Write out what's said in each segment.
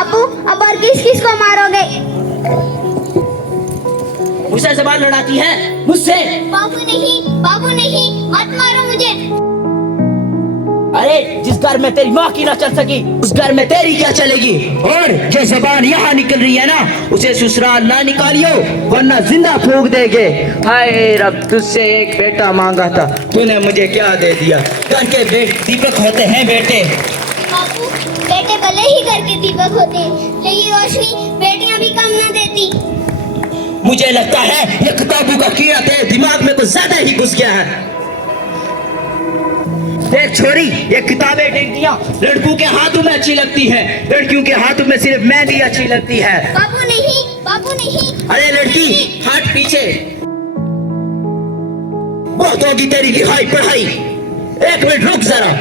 बापू अब और किस किस को मारोगे? मुझसे जबान लड़ाती है, मुझसे? बाबू नहीं, मत मारो मुझे। अरे जिस घर में तेरी माँ की ना चल सकी, उस घर में तेरी क्या चलेगी? और जो जबान यहाँ निकल रही है ना, उसे ससुराल ना निकालियो, वरना जिंदा फूंक देंगे। हाय रब, तुझसे एक बेटा मांगा था, तूने मुझे क्या दे दिया? घर के दीपक होते हैं बेटे। बापू बेटे भले ही घर के दीपक होते हैं, लेकिन रोशनी बेटियां भी कम न देती। मुझे लगता है ये किताबों का कीड़ा तेरे दिमाग में कुछ ज्यादा ही घुस गया है। देख छोरी, ये किताबें डिग्रियां लड़कों के हाथों में अच्छी लगती है, लड़कियों के हाथों में सिर्फ मेहंदी अच्छी लगती है। बाबू नहीं। अरे लड़की हट पीछे, बहुत होगी तेरी लिखाई पढ़ाई। एक मिनट रुक जरा।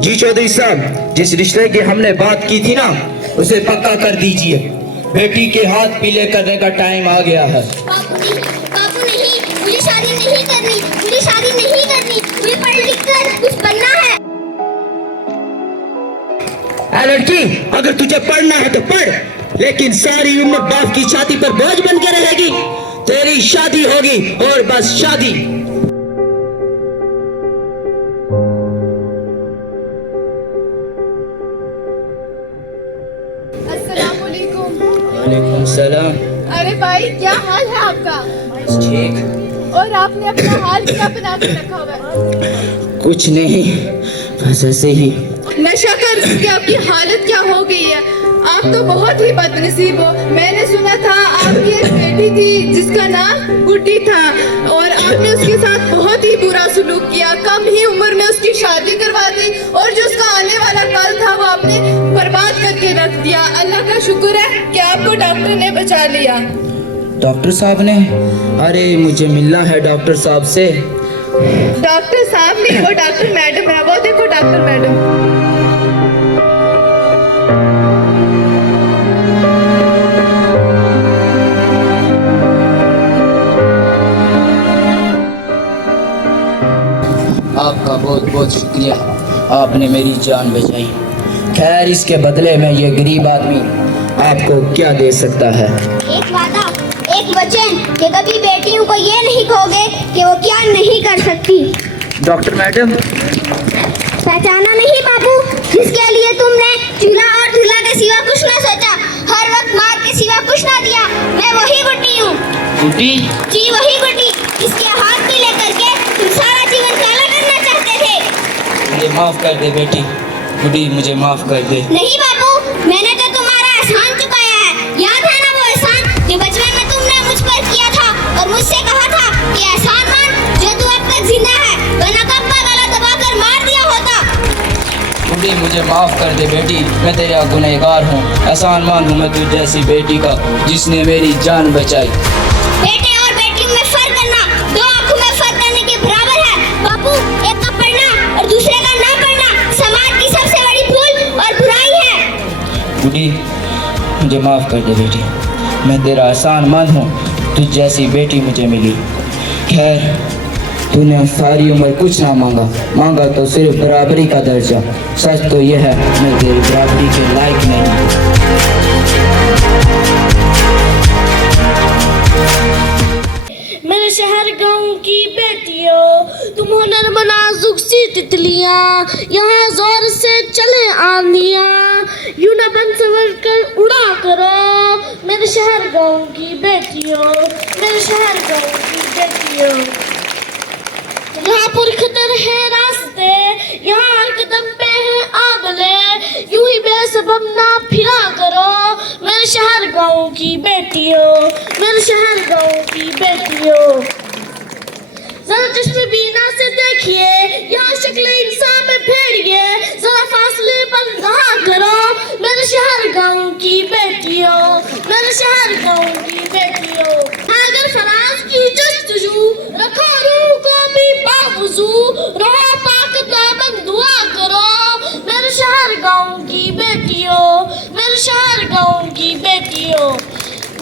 जी चौधरी साहब, जिस रिश्ते की हमने बात की थी ना, उसे पक्का कर दीजिए। बेटी के हाथ पीले करने का टाइम आ गया है। बापू नहीं, मुझे शादी नहीं करनी, मुझे पढ़ लिख कर कुछ बनना है। लड़की, अगर तुझे पढ़ना है तो पढ़, लेकिन सारी उम्र बाप की छाती पर बोझ बन के रहेगी। तेरी शादी होगी और बस शादी। वालेकुम सलाम। अरे भाई, क्या हाल है आपका? ठीक। और आपने अपना हाल क्या बना के रखा हुआ है? कुछ नहीं, बस ऐसे ही। नशा कर के आपकी हालत क्या हो गई है? आप तो बहुत ही बदनसीब हो। मैंने सुना था आपकी एक बेटी थी जिसका नाम गुड्डी था, और आपने उसके साथ बहुत ही बुरा सलूक किया। कम ही उम्र में उसकी शादी करवा दी, और जो उसका आने वाला कल था वो आपने बर्बाद करके रख दिया। अल्लाह का शुक्र है कि आपको डॉक्टर ने बचा लिया। डॉक्टर साहब ने? अरे मुझे मिलना है डॉक्टर साहब से। डॉक्टर साहब नहीं, वो डॉक्टर मैडम है। वो देखो डॉक्टर मैडम। आपका बहुत बहुत शुक्रिया, आपने मेरी जान बचाई। खैर, इसके बदले में ये गरीब आदमी आपको क्या दे सकता है? एक वादा, एक वचन कि कभी बेटियों को ये नहीं कहोगे कि वो क्या नहीं कर सकती। Doctor madam? पहचाना नहीं बाबू, जिसके लिए तुमने चूल्हा और दूल्हा के सिवा कुछ ना सोचा, हर वक्त मार के सिवा कुछ ना दिया, मैं वही गुड्डी हूँ। गुड्डी? जी वही गुड्डी, इसके हाथ पीले करके तुम सारा जीवन काला करना चाहते थे। मुझे माफ कर दे बेटी, गुड्डी मुझे माफ कर दे। नहीं बाबू, मैंने तो तुम्हारा एहसान चुकाया है। याद है ना वो एहसान जो बचपन में तुमने मुझ पर किया था और मुझसे कहा था कि एहसान मान जो तू अब तक जिंदा है, वरना कब का गला दबाकर मार दिया होता। गुड्डी मुझे माफ कर दे बेटी, मैं तेरा गुनहगार हूँ। एहसान मान हूँ मैं तुझ जैसी बेटी का, जिसने मेरी जान बचाई। बेटे और बेटी में फर्क करना दो आंखों में फर्क करने के बराबर है बापू। एक का पढ़ना और दूसरे का ना पढ़ना समाज की सबसे बड़ी भूल और बुराई है। गुड्डी मुझे माफ कर दे बेटी, मैं तेरा एहसान मंद हूँ, तुझ जैसी बेटी मुझे मिली। खैर, तूने सारी उम्र कुछ ना मांगा तो सिर्फ बराबरी का दर्जा। सच तो यह है, मैं तेरी बराबरी के लायक नहीं। मेरे शहर गांव की बेटियों, तुम हो नर्म नाजुक सी तितलियां, यहाँ जोर से चले आंधियां, यूं न बन सवर कर उड़ा करो। मेरे शहर गांव की बेटियों, मेरे शहर गांव की बेटियों, यहाँ पुरखतर है रास्ते, यहाँ हर कदम पे है आबले, यूं ही बेसबब ना फिरा करो। मेरे शहर गांव की बेटियों, मेरे शहर गांव की बेटियों, जरा चश्मे बीना से देखिए, यहाँ शक्ल इंसान में फेरिए, जरा फासले पर रहा करो। मेरे शहर गांव की बेटियों, मेरे शहर गांव की बेटियों, अगर फराज की जस्तजू रखो रूह को भी बावजू, रहो पाक दामन दुआ करो। मेरे शहर गांव की बेटियों, मेरे शहर गांव की बेटियों,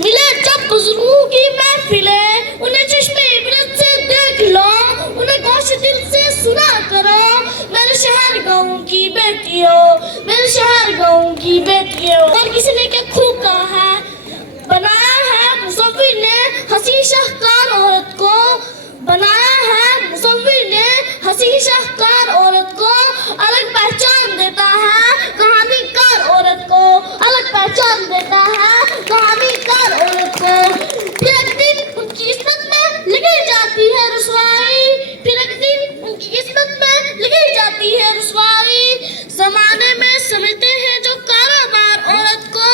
मिले जब बुजुर्गों की महफिलें, उन्हें चश्मे इबरत से देख लो, उन्हें गौश दिल से सुना बेटियों, मेरे शहर गांव की बेटियों। और किसी ने क्या खूब कहा है, बनाया है मुसव्विर ने हंसी शाहकार औरत को, बनाया है मुसव्विर ने हंसी शाहकार औरत को, अलग पहचान देता है कहानीकार औरत को, अलग पहचान देता है कहानीकार औरत को। फिर एक दिन उनकी किस्मत में लिखी जाती है रुसवाई, फिर एक दिन उनकी किस्मत में लिखी जाती है रुसवाई। जमाने में समझते हैं जो कारोबार औरत को,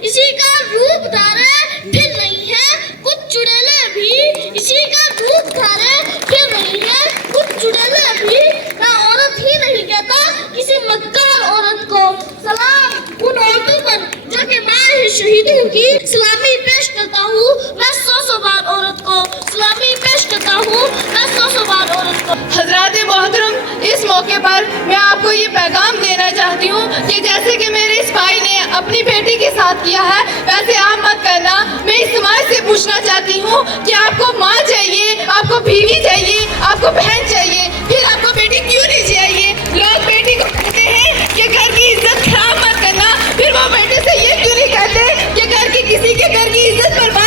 इसी का रूप धारे फिर नहीं है कुछ चुड़ैलें भी, इसी का रूप धारे फिर नहीं है कुछ चुड़ैलें भी। मैं औरत ही नहीं कहता किसी मक्कार औरत को। सलाम उन औरतों पर जो कि माँ ही शहीदों की, सलामी पेश करता हूँ मैं 100 बार औरत को, सलामी पेश करता हूँ मैं 100 बार औरत को। हजरात मोहतरम, इस मौके पर मैं आपको ये पैगाम देना चाहती हूँ कि जैसे कि मेरे इस भाई ने अपनी बेटी के साथ किया है, वैसे आप मत करना। मैं इस समाज से पूछना चाहती हूँ कि आपको माँ चाहिए, आपको बीवी चाहिए, आपको बहन चाहिए, फिर आपको बेटी क्यों नहीं चाहिए? लोग बेटी को कहते हैं कि घर की इज्जत खराब मत करना, फिर वो बेटे से ये क्यों नहीं कहते कि घर की किसी के घर की इज्जत बर्बाद